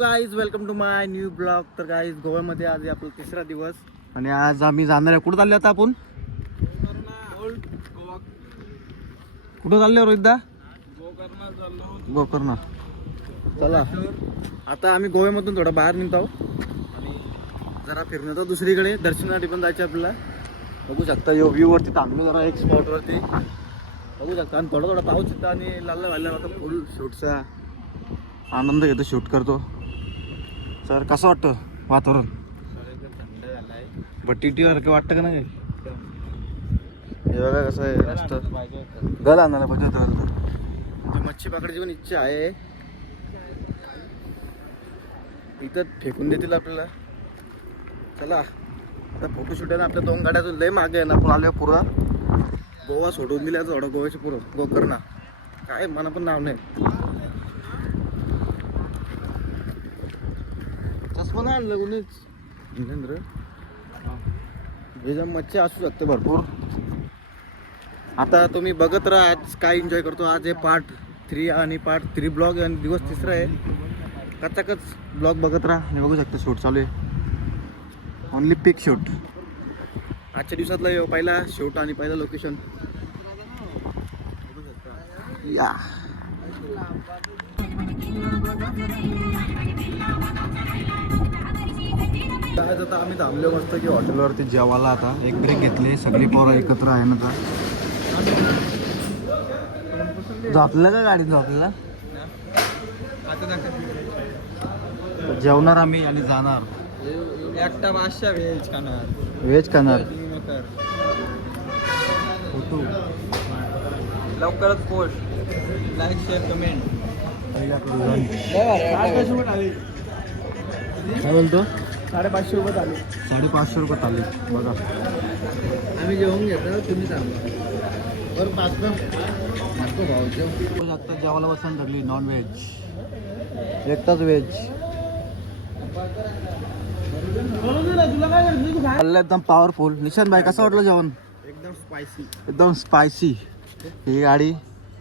Guys welcome to my new blog. तर guys गोव्यामध्ये आज आहे आपला तिसरा दिवस आणि आज आम्ही जाणार आहे. कुठं चालले आता आपण? कुठं चालले रोहितदा? गोकर्ण. चला आता आम्ही गोव्यामधून थोडा बाहेर निघतो आणि जरा फिरून येतो दुसरीकडे. दर्शनासाठी पण जायचं आपल्याला. बघू शकता यो व्ह्यू वरती थांबलो जरा एक स्पॉट वरती बघू शकता. आणि थोडा पाऊस येतो आणि लाल व्हायला आता फुल शूटचा आनंद घेतो, शूट करतो. सर कसं वाटतं वातावरण? बट टीटीवर वाटतं का नाही? हे बघा कसं आहे रस्ता. गल आणायला पाहिजे होतं. मच्छी पकडायची पण इच्छा आहे. इथं फेकून देतील आपल्याला. चला आता फोटोशूट आहे ना. आपल्या 2 गाड्यातून लय मागे आहे ना. आपण आलो पुरा गोवा सोडून दिला थोडं. गोव्याचे पुरं गोकर्ण काय मला पण नाव नाही. चष्मा नाही आणलं कोणीच. जितेंद्र भेजा मच्छी असू शकते भरपूर. आता तुम्ही बघत राहा. आज काय एन्जॉय करतो. आज हे पार्ट 3 आणि पार्ट 3 ब्लॉग आणि दिवस तिसरा आहे. कचाकच ब्लॉग बघत राहा. हे बघू शकता शूट चालू आहे. ओनली पिक शूट. आजच्या दिवसातला पहिला शूट आणि पहिला लोकेशन या. काय आता आम्ही थांबलो मस्त की हॉटेलवरती जेवायला. आता एक ब्रेक घेतली. सगळी पोरं एकत्र आहे ना. आता झोपलं का गाडीत? झोपलेला जेवणार आम्ही आणि जाणार. एकटा माशा व्हेज खाणार. व्हेज खाणार. फोटो लवकरच पोस्ट. Like share comment. काय बोलतो? 550 रुपये आले. 550 रुपये आले बघा. आम्ही जेवून घेतो, तुम्ही सांगा. बरं भाऊ आता जेवायला बसून धरली. नॉन व्हेज एकटाच व्हेज. एकदम पॉवरफुल. निशांत भाई कसं वाटलं जेवण? एकदम स्पायसी. एकदम स्पायसी. ही गाडी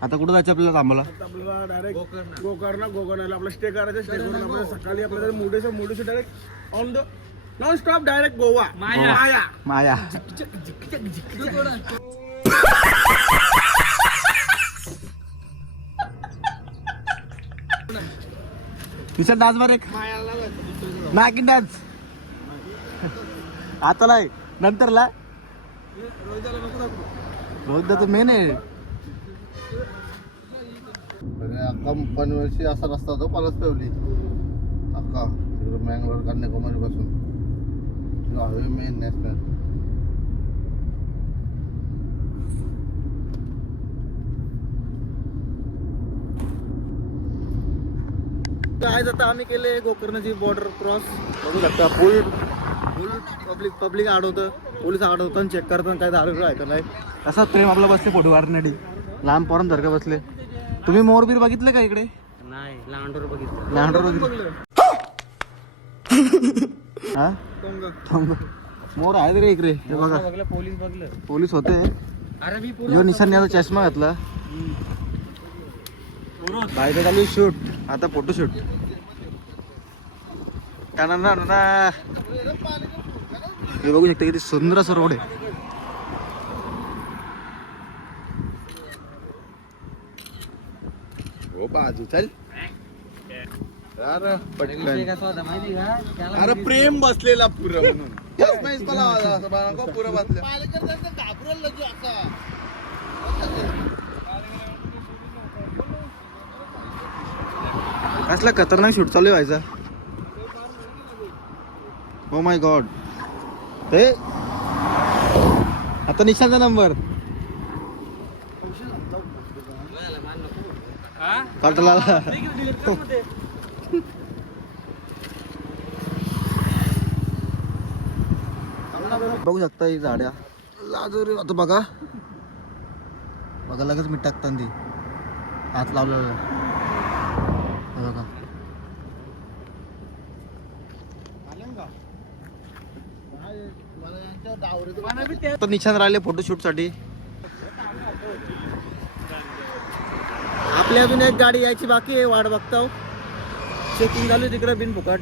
आता कुठं जायचं आपल्याला? थांबायला आपल्याला डायरेक्ट गोकर्णला आपला स्टे करायचं. स्टे करून आपल्याला सकाळी आपल्याला मुडेशी direct on the non stop direct Goa. माया निशांत डान्स मार एक. नाकी डान्स आता नाही नंतरला. रोज तर मेन आहे. अक्का पनवेलची असा रस्ता होता. पलस ठेवली अक्का तिकडे मँगलोर कन्याकुमारी पासून हायवे मेन नॅशनल. काय आता आम्ही केले गोकर्णची बॉर्डर क्रॉस. बघू शकता फुल पब्लिक अडवतं. पोलीस अडवतं आणि चेक करतात काय दारू आहे का नाही. कसा प्रेम आपला बसले फोटो काढण्यासाठी. लहान पोरांसारखं बसले. तुम्ही मोरबीर बघितलं का इकडे? नाही, लांडोर बघितलं. लांडोर बघितलं. हा मोर आहे रे इकडे. हे बघा पोलीस बघलं. पोलीस होते. अरे मी जो निशाण्याचा चष्मा घातला. बाहेर चालू शूट. आता फोटो शूट. हे बघू शकता किती सुंदर असं रोड आहे. हो बाजू चल. अरे प्रेम बसलेला पुरं म्हणून. कसला खतरनाक शूट चालू व्हायचा. Oh my God. हे आता निशांचा नंबर काटला. बघू शकता ही झाड्या लाजूर. आता बघा लगेच मीठ टाकताना ती हात लावलेला बघा. तर निशाण राहिले फोटोशूट साठी. आपली अजून एक गाडी यायची बाकी आहे, वाट बघतो. चेकिंग चालू आहे तिकडे बिन फुकट.